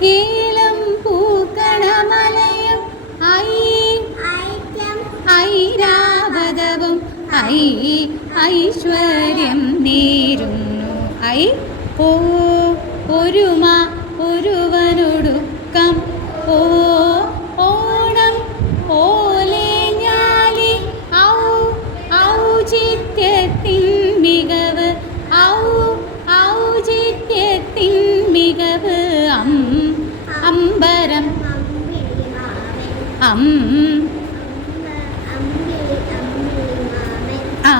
കേളം പൂക്കണമലയം ഐരാവതവും ഐശ്വര്യം നേരുന്നു ഒരുമ ഒരുവനൊടുക്കം ഓണം ഓലെ ഞാലി ഔചിത്യത്തിൻ മികവ് ഔചിത്യത്തിൻ മികവ് അമ്പരം ആ